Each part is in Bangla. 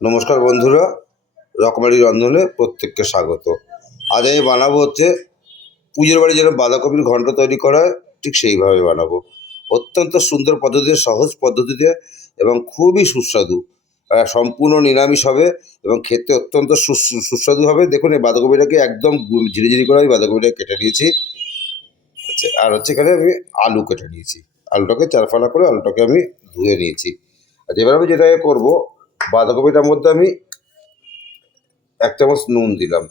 নমস্কার বন্ধুরা, রকমারি রন্ধনে প্রত্যেককে স্বাগত। আজ আমি বানাবো হচ্ছে পুজোর বাড়ি যেন বাঁধাকপির ঘন্ট তৈরি করা হয় ঠিক সেইভাবে বানাবো। অত্যন্ত সুন্দর পদ্ধতিতে, সহজ পদ্ধতিতে এবং খুবই সুস্বাদু। সম্পূর্ণ নিরামিষ হবে এবং খেতে অত্যন্ত সুস্বাদু হবে। দেখুন, এই বাঁধাকপিটাকে একদম ঝিরিঝিরি করে আমি বাঁধাকপিটাকে কেটে নিয়েছি। আচ্ছা, আর হচ্ছে এখানে আমি আলু কেটে নিয়েছি। আলুটাকে চারফালা করে আলুটাকে আমি ধুয়ে নিয়েছি। আর এবার আমি যেটাকে করবো, বাঁধাকপিটার মধ্যে আমি 1 চামচ নুন দিলাম।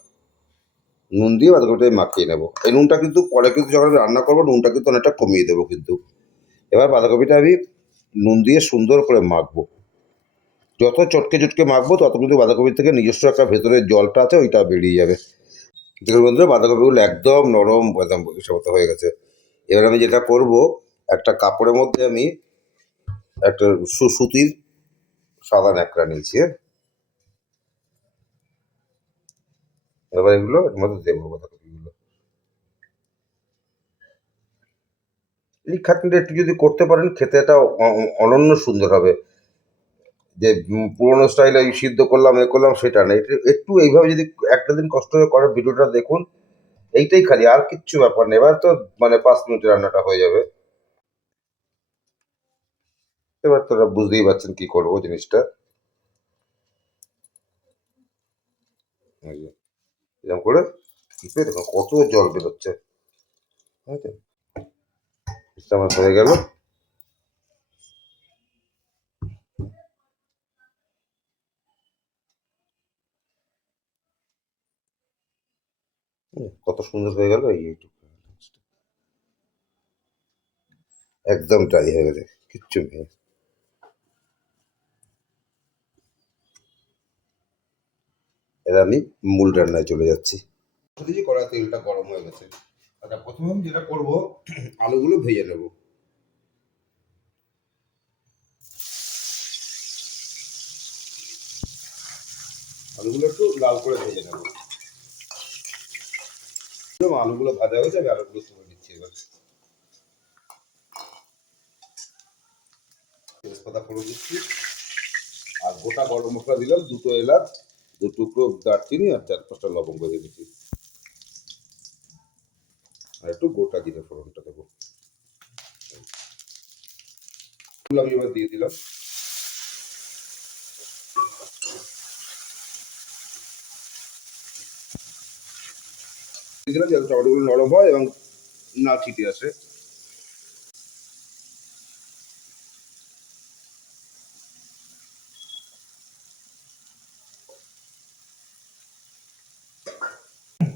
নুন দিয়ে বাঁধাকপিটা মাখিয়ে নেবো। এই নুনটা কিন্তু পরে কিন্তু যখন আমি রান্না করবো নুনটা কিন্তু অনেকটা কমিয়ে দেবো কিন্তু। এবার বাঁধাকপিটা আমি নুন দিয়ে সুন্দর করে মাখবো। যত চটকে চটকে মাখবো তত কিন্তু বাঁধাকপির থেকে নিজস্ব একটা ভেতরের জলটা আছে ওইটা বেরিয়ে যাবে। দেখুন বন্ধুরা, বাঁধাকপিগুলো একদম নরম একদম মতো হয়ে গেছে। এবার আমি যেটা করব, একটা কাপড়ের মধ্যে আমি একটা সুতির সাদা ন্যাকড়া নিয়েছি। এবার এগুলো এর মধ্যে দেবো বাঁধাকপিগুলো। এই খাটনিটা একটু যদি করতে পারেন খেতে এটা অনন্য সুন্দর হবে। যে পুরোনো স্টাইলে এই সিদ্ধ করলাম এ করলাম সেটা না, এটা একটু এইভাবে যদি একটা দিন কষ্ট করে করার ভিডিওটা দেখুন, এইটাই খালি, আর কিচ্ছু ব্যাপার নেই। এবার তো 5 মিনিটে রান্নাটা হয়ে যাবে। এবার তোরা বুঝতেই পারছেন কি করবো জিনিসটা। এই যে, এরকম করে টিপে দেখো কত জল বেরোচ্ছে। ঠিক আছে, আমার হয়ে গেল। কত সুন্দর হয়ে গেল। এইটুকু একদম ড্রাই হয়ে গেছে, কিচ্ছু নেই। এবার আমি মূল রান্নায় চলে যাচ্ছি। কড়া তেলটা গরম হয়ে গেছে। আচ্ছা, প্রথমে আমি যেটা করবো, আলুগুলো ভেজে নেবো। আলুগুলো একটু লাল করে ভেজে নেবো। আলুগুলো ভাজা হয়ে যাবে, আলুগুলো তুলে নিচ্ছি। এবার তেজপাতা ফোড়ন দিচ্ছি, আর গোটা গরম মশলা দিলাম, 2টো এলাচ, 2 টুকরো দারচিনি আর 4-5টা লবঙ্গ দিয়ে দিচ্ছি। আর একটু গোটা জিরে ফোড়নটা দেবো। আমি এবার দিয়ে দিলাম। যাতে টমেটোগুলো নরম হয় এবং না ছিটে আসে।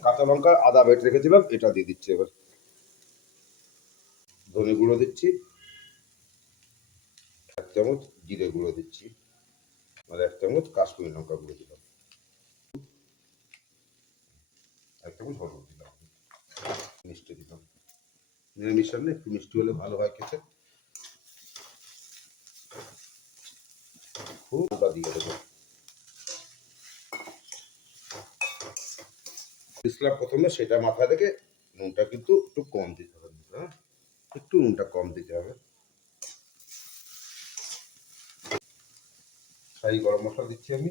কাঁচা লঙ্কা আদা বেটে রেখেছিলাম, এটা দিয়ে দিচ্ছি। এবার ধনে গুঁড়ো দিচ্ছি, 1 চামচ জিরে গুঁড়ো দিচ্ছি, আর 1 চামচ কাশ্মীরি লঙ্কা গুঁড়ো দিলাম, 1 চামচ হলুদ দিলাম, মিষ্টি দিলাম। নিরামিষ রান্না একটু মিষ্টি হলে ভালো হয় খেতে। খুবটা দিয়ে দেবো। ইসলাম প্রথমে সেটা মাথায় রেখে নুনটা কিন্তু একটু কম দিতে হবে। হ্যাঁ, একটু নুনটা কম দিতে হবে। শাহি গরম মশলা দিচ্ছি আমি।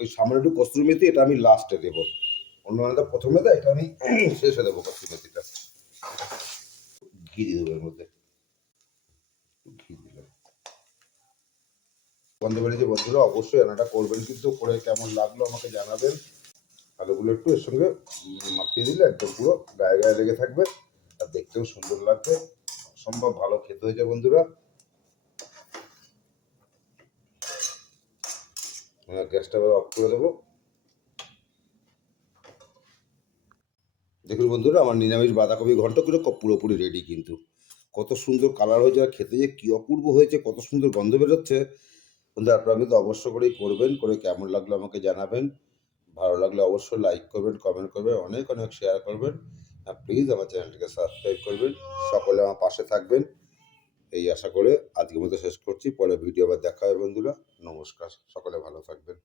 ওই সামান্য একটু কসুরি মেথি, এটা আমি লাস্টে দেবো। অন্য রান্নাটা প্রথমে দেয়, এটা আমি শেষে দেবো কসুরি মেথিটা। ঘি দিয়ে দেবো এর মধ্যে, ঘি দিলাম। বন্ধু বাড়িতে বন্ধুরা অবশ্যই রান্নাটা করবেন, কিন্তু করে কেমন লাগলো আমাকে জানাবেন। আলুগুলো একটু এর সঙ্গে মাখিয়ে দিলে একদম পুরো গায়ে গায়ে লেগে থাকবে, আর দেখতেও সুন্দর লাগবে। অসম্ভব ভালো খেতে হয়েছে বন্ধুরা। গ্যাসটা এবার অফ করে দেবো। দেখুন বন্ধুরা, আমার নিরামিষ বাঁধাকপি ঘন্ট কিন্তু পুরোপুরি রেডি কিন্তু। কত সুন্দর কালার হয়েছে, আর খেতে যে কী অপূর্ব হয়েছে, কত সুন্দর গন্ধ বেরোচ্ছে। বন্ধুরা, আপনারা কিন্তু অবশ্য করেই করবেন, করে কেমন লাগলো আমাকে জানাবেন। ভালো লাগলে অবশ্যই লাইক করবেন, কমেন্ট করবেন, অনেক অনেক শেয়ার করবেন। আর প্লিজ আমার চ্যানেলটিকে সাবস্ক্রাইব করবেন। সকলে আমার পাশে থাকবেন এই আশা করে আজকের মতো শেষ করছি। পরে ভিডিও আবার দেখা হবে বন্ধুরা। নমস্কার, সকলে ভালো থাকবেন।